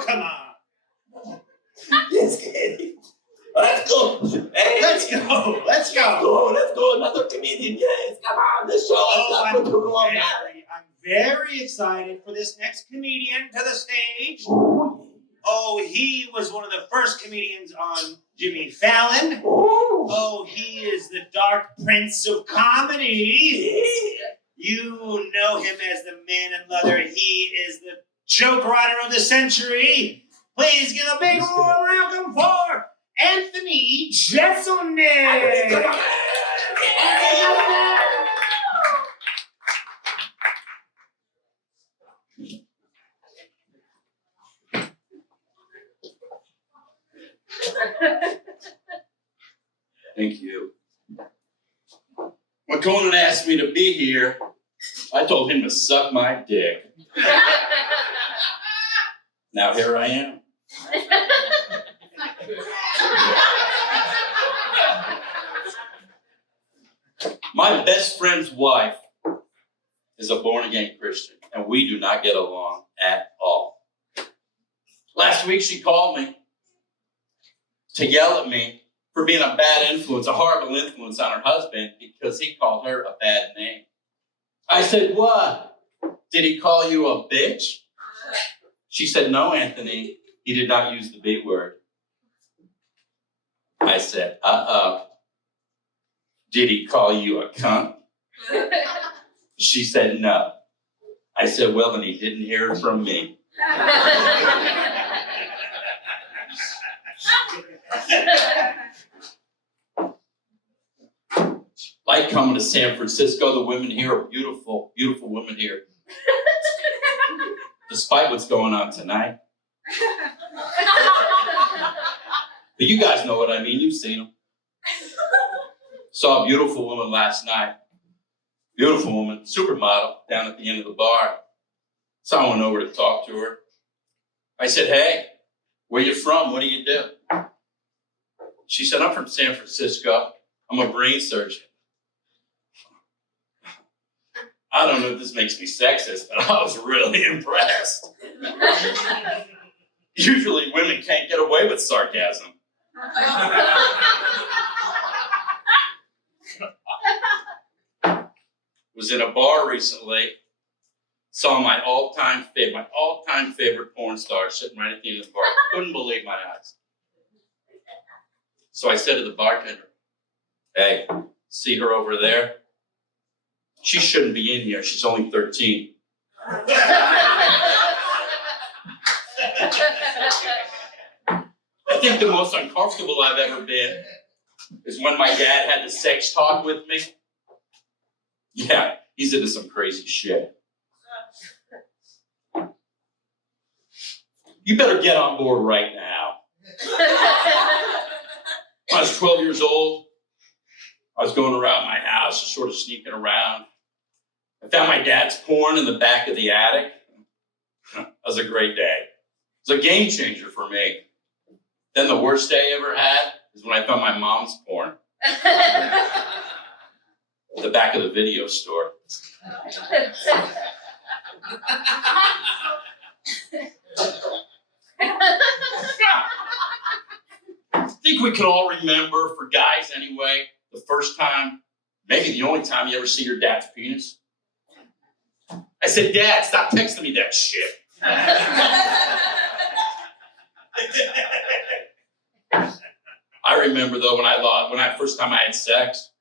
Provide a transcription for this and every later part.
Oh, come on. Yes, kid. Let's go. Hey. Let's go. Let's go. Let's go. Another comedian. Yes, come on. This show is I'm very excited for this next comedian to the stage. Oh, he was one of the first comedians on Jimmy Fallon. Oh, he is the Dark Prince of Comedy. You know him as the Man in Leather. He is the joke writer of the century. Please give a big warm welcome for Anthony Jeselnik. Thank you. When Conan asked me to be here, I told him to suck my dick. Now here I am. My best friend's wife is a born-again Christian, and we do not get along at all. Last week she called me to yell at me for being a bad influence, a horrible influence on her husband because he called her a bad name. I said, what? Did he call you a bitch? She said, no, Anthony, he did not use the B word. I said, did he call you a cunt? She said, no. I said, well, then he didn't hear it from me. Like coming to San Francisco, the women here are beautiful, beautiful women here. Despite what's going on tonight. But you guys know what I mean, you've seen them. Saw a beautiful woman last night. Beautiful woman, supermodel, down at the end of the bar. So I went over to talk to her. I said, hey, where you from? What do you do? She said, I'm from San Francisco. I'm a brain surgeon. I don't know if this makes me sexist, but I was really impressed. Usually women can't get away with sarcasm. Was in a bar recently, saw my all-time favorite porn star sitting right at the end of the bar. Couldn't believe my eyes. So I said to the bartender, hey, see her over there? She shouldn't be in here. She's only 13. I think the most uncomfortable I've ever been is when my dad had the sex talk with me. Yeah, he's into some crazy shit. You better get on board right now. When I was 12 years old, I was going around my house, just sort of sneaking around. I found my dad's porn in the back of the attic. That was a great day. It was a game changer for me. Then the worst day I ever had is when I found my mom's porn. The back of the video store. I think we can all remember, for guys anyway, the first time, maybe the only time you ever see your dad's penis. I said, Dad, stop texting me that shit. I remember though when first time I had sex.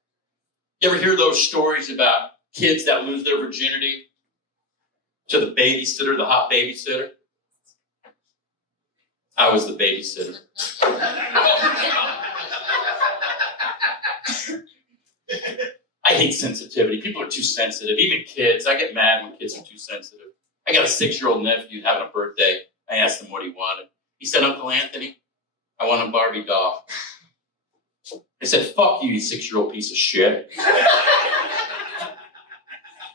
You ever hear those stories about kids that lose their virginity to the babysitter, the hot babysitter? I was the babysitter. I hate sensitivity. People are too sensitive. Even kids. I get mad when kids are too sensitive. I got a 6-year-old nephew having a birthday. I asked him what he wanted. He said, Uncle Anthony, I want a Barbie doll. I said, fuck you, you 6-year-old piece of shit.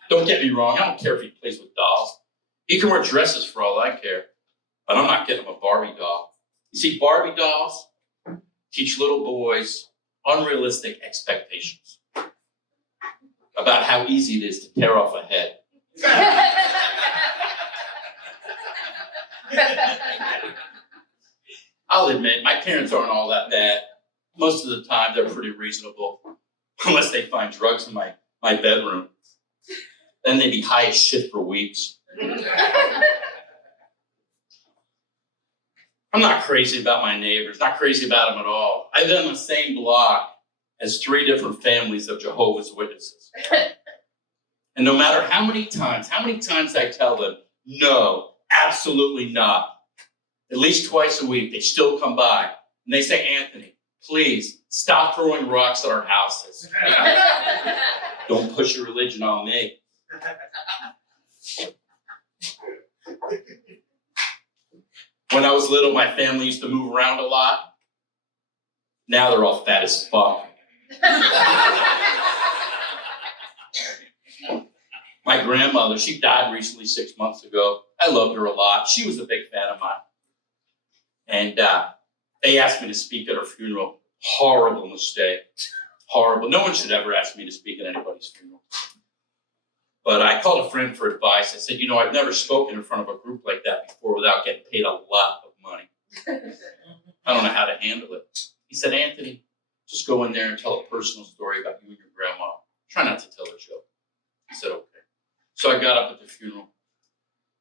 Don't get me wrong. I don't care if he plays with dolls. He can wear dresses for all I care. But I'm not getting him a Barbie doll. You see, Barbie dolls teach little boys unrealistic expectations about how easy it is to tear off a head. I'll admit, my parents aren't all that bad. Most of the time, they're pretty reasonable. Unless they find drugs in my bedroom. Then they'd be high as shit for weeks. I'm not crazy about my neighbors, not crazy about them at all. I live on the same block as 3 different families of Jehovah's Witnesses. And no matter how many times I tell them, no, absolutely not. At least twice a week, they still come by. And they say, Anthony, please stop throwing rocks at our houses. Don't push your religion on me. When I was little, my family used to move around a lot. Now they're all fat as fuck. My grandmother, she died recently 6 months ago. I loved her a lot. She was a big fan of mine. And they asked me to speak at her funeral. Horrible mistake. Horrible. No one should ever ask me to speak at anybody's funeral. But I called a friend for advice. I said, you know, I've never spoken in front of a group like that before without getting paid a lot of money. I don't know how to handle it. He said, Anthony, just go in there and tell a personal story about you and your grandma. Try not to tell a joke. I said, okay. So I got up at the funeral.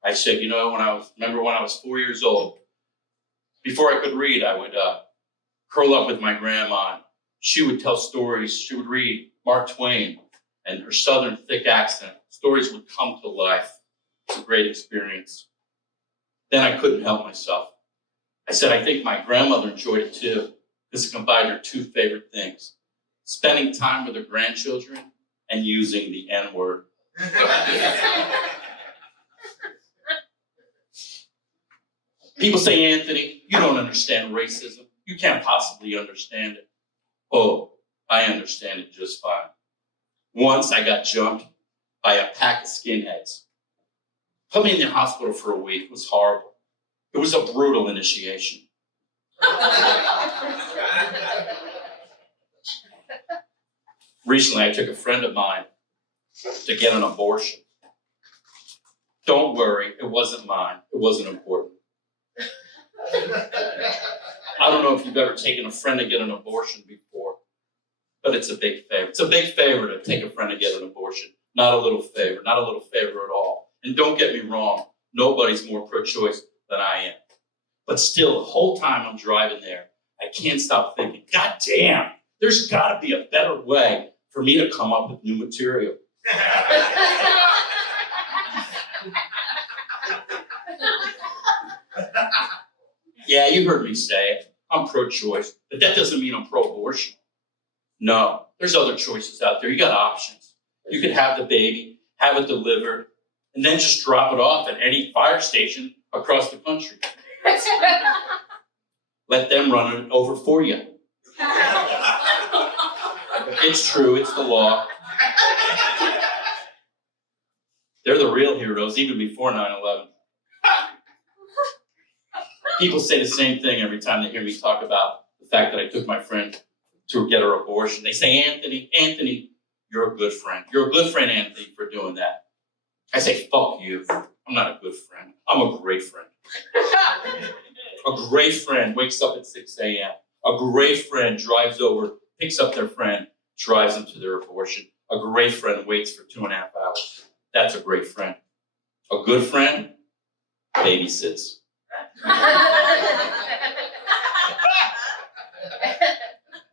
I said, you know, remember when I was 4 years old, before I could read, I would curl up with my grandma. She would tell stories. She would read Mark Twain, and her southern thick accent. Stories would come to life. It was a great experience. Then I couldn't help myself. I said, I think my grandmother enjoyed it too, because it combined her 2 favorite things: spending time with her grandchildren and using the N-word. People say, Anthony, you don't understand racism. You can't possibly understand it. Oh, I understand it just fine. Once I got jumped by a pack of skinheads. Put me in the hospital for a week. It was horrible. It was a brutal initiation. Recently, I took a friend of mine to get an abortion. Don't worry, it wasn't mine. It wasn't important. I don't know if you've ever taken a friend to get an abortion before, but it's a big favor. It's a big favor to take a friend to get an abortion. Not a little favor, not a little favor at all. And don't get me wrong, nobody's more pro-choice than I am. But still, the whole time I'm driving there, I can't stop thinking, God damn, there's gotta be a better way for me to come up with new material. Yeah, you heard me say it. I'm pro-choice, but that doesn't mean I'm pro-abortion. No, there's other choices out there. You got options. You could have the baby, have it delivered, and then just drop it off at any fire station across the country. Let them run it over for you. It's true, it's the law. They're the real heroes, even before 9/11. People say the same thing every time they hear me talk about the fact that I took my friend to get her abortion. They say, Anthony, you're a good friend. You're a good friend, Anthony, for doing that. I say, fuck you. I'm not a good friend. I'm a great friend. A great friend wakes up at 6 a.m. A great friend drives over, picks up their friend, drives them to their abortion. A great friend waits for 2.5 hours. That's a great friend. A good friend babysits.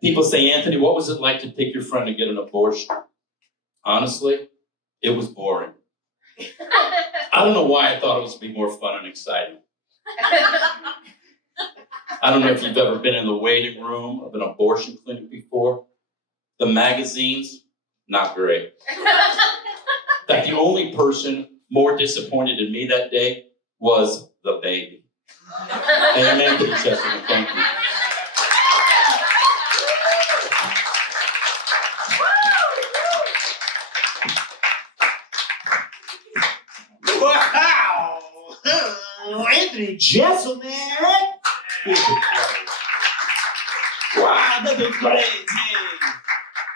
People say, Anthony, what was it like to take your friend to get an abortion? Honestly, it was boring. I don't know why I thought it was going to be more fun and exciting. I don't know if you've ever been in the waiting room of an abortion clinic before. The magazines, not great. In fact, the only person more disappointed in me that day was the baby. Amen to the Jeselnik. Thank you. Wow! Anthony Jeselnik! Wow, that was great, man.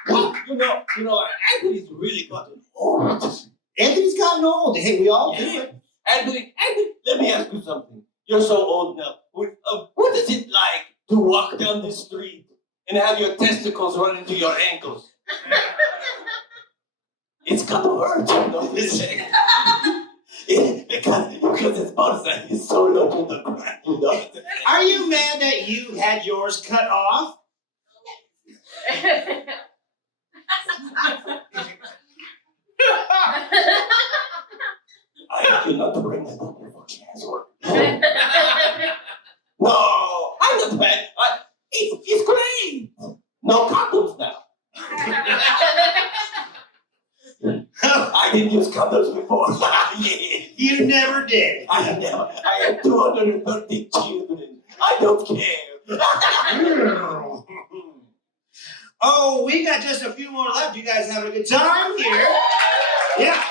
Well, you know, Anthony's really gotten old. Anthony's gotten old. Hey, we all do Yeah. it. Anthony, let me ask you something. You're so old now. What is it like to walk down the street and have your testicles run into your ankles? It's gonna hurt, you know. Because his body is so low to the ground, you know. Are you mad that you had yours cut off? I cannot bring that up before she has work. No, I'm not bad. It's great. No condoms now. I didn't use condoms before. Yeah. You never did. I have 230 children. I don't care. Oh, we got just a few more left. You guys having a good time here? Yeah.